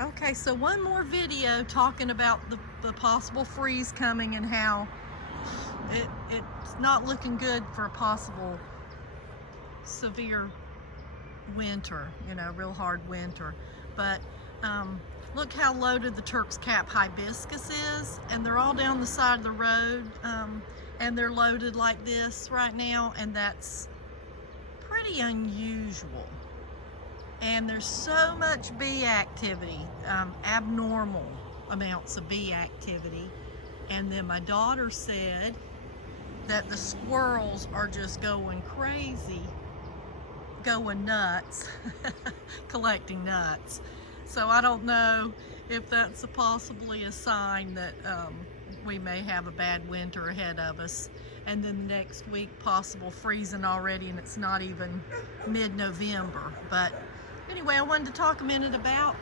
Okay, so one more video talking about the possible freeze coming and how it's not looking good for a possible severe winter, you know, real hard winter. But look how loaded the Turk's Cap hibiscus is, and they're all down the side of the road, and they're loaded like this right now, and that's pretty unusual. And there's so much bee activity, abnormal amounts of bee activity. And then my daughter said that the squirrels are just going crazy, going nuts, collecting nuts. So I don't know if that's possibly a sign that we may have a bad winter ahead of us. And then the next week, possible freezing already, and it's not even mid-November. But anyway, I wanted to talk a minute about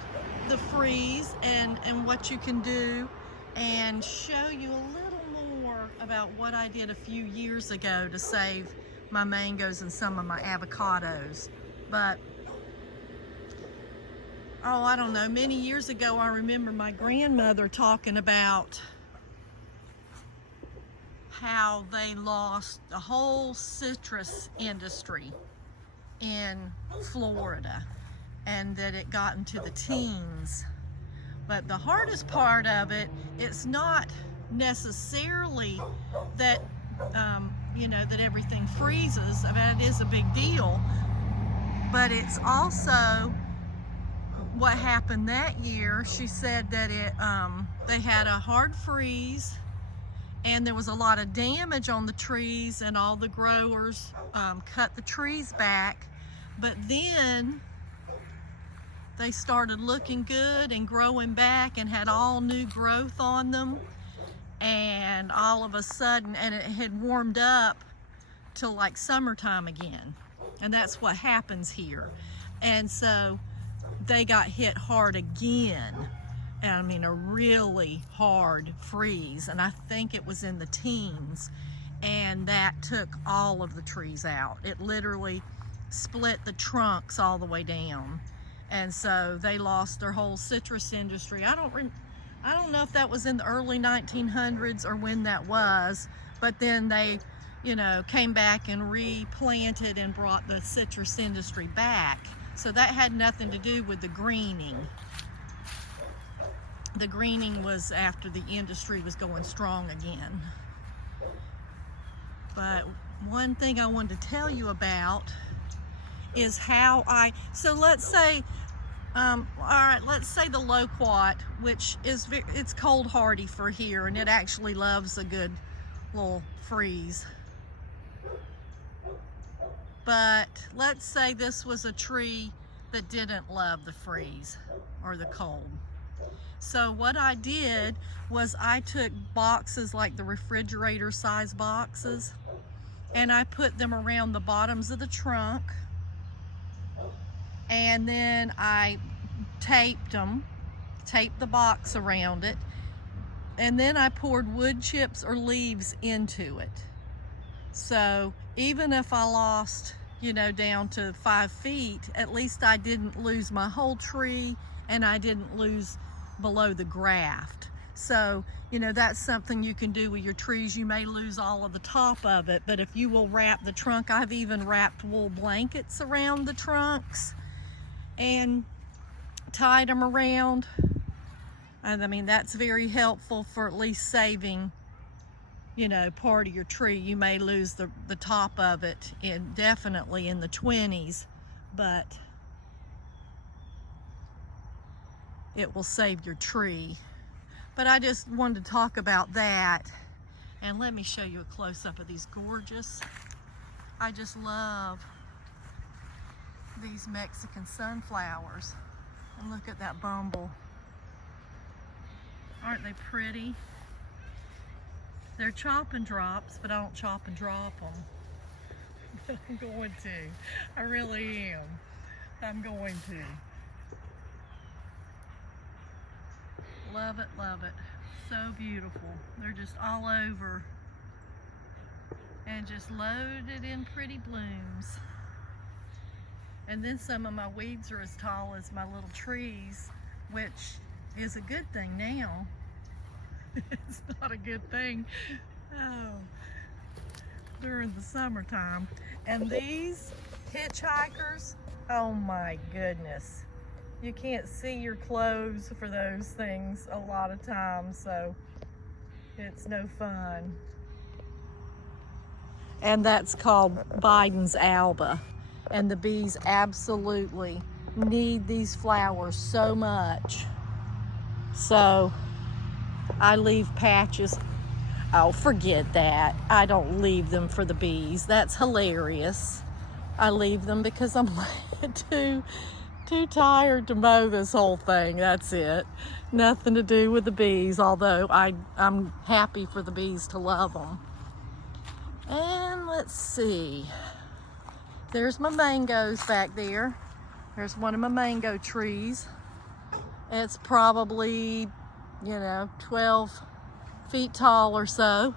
the freeze and what you can do, and show you a little more about what I did a few years ago to save my mangoes and some of my avocados. But oh, I don't know, many years ago I remember my grandmother talking about how they lost the whole citrus industry in Florida, and that it got into the teens. But the hardest part of it, it's not necessarily that you know, that everything freezes. I mean, it is a big deal, but it's also what happened that year. She said that they had a hard freeze, and there was a lot of damage on the trees, and all the growers cut the trees back. But then they started looking good and growing back and had all new growth on them. And all of a sudden, and it had warmed up till like summertime again. And that's what happens here. And so they got hit hard again. And I mean, a really hard freeze. And I think it was in the teens. And that took all of the trees out. It literally split the trunks all the way down. And so they lost their whole citrus industry. I don't know if that was in the early 1900s or when that was, but then they, you know, came back and replanted and brought the citrus industry back. So that had nothing to do with the greening. The greening was after the industry was going strong again. But one thing I wanted to tell you about is how so let's say, all right, let's say the loquat, which is, it's cold hardy for here, and it actually loves a good little freeze. But let's say this was a tree that didn't love the freeze or the cold. So what I did was I took boxes, like the refrigerator size boxes, and I put them around the bottoms of the trunk. And then I taped the box around it, and then I poured wood chips or leaves into it. So even if I lost, you know, down to 5 feet, at least I didn't lose my whole tree, and I didn't lose below the graft. So, you know, that's something you can do with your trees. You may lose all of the top of it, but if you will wrap the trunk, I've even wrapped wool blankets around the trunks and tied them around. And I mean, that's very helpful for at least saving, you know, part of your tree. You may lose the top of it, definitely in the 20s, but it will save your tree. But I just wanted to talk about that. And let me show you a close-up of these gorgeous, I just love these Mexican sunflowers. And look at that bumble. Aren't they pretty? They're chop and drops, but I don't chop and drop them. I'm going to. I really am. I'm going to. Love it, love it. So beautiful. They're just all over and just loaded in pretty blooms. And then some of my weeds are as tall as my little trees, which is a good thing now. It's not a good thing during the summertime. And these hitchhikers, oh my goodness, you can't see your clothes for those things a lot of times, so it's no fun. And that's called Biden's Alba, and the bees absolutely need these flowers so much. So I leave patches. Oh, forget that. I don't leave them for the bees. That's hilarious. I leave them because I'm too tired to mow this whole thing. That's it. Nothing to do with the bees, although I'm happy for the bees to love them. And let's see. There's my mangoes back there. There's one of my mango trees. It's probably, 12 feet tall or so.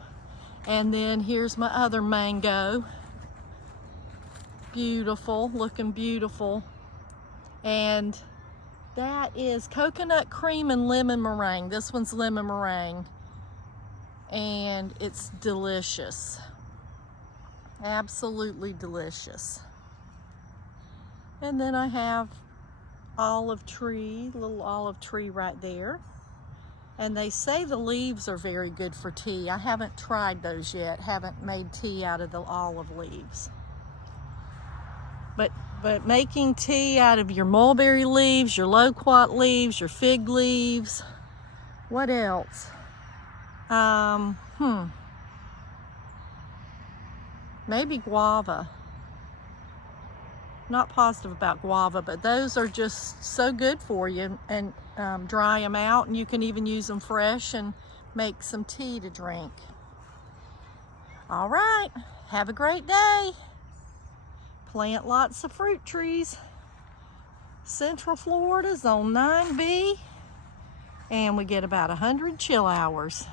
And then here's my other mango. Beautiful, looking beautiful. And that is coconut cream and lemon meringue. This one's lemon meringue. And it's delicious. Absolutely delicious. And then I have little olive tree right there. And they say the leaves are very good for tea. I haven't tried those yet. Haven't made tea out of the olive leaves. But making tea out of your mulberry leaves, your loquat leaves, your fig leaves, what else? Maybe guava. Not positive about guava, but those are just so good for you. And dry them out, and you can even use them fresh and make some tea to drink. All right, have a great day. Plant lots of fruit trees. Central Florida, Zone 9B, and we get about 100 chill hours.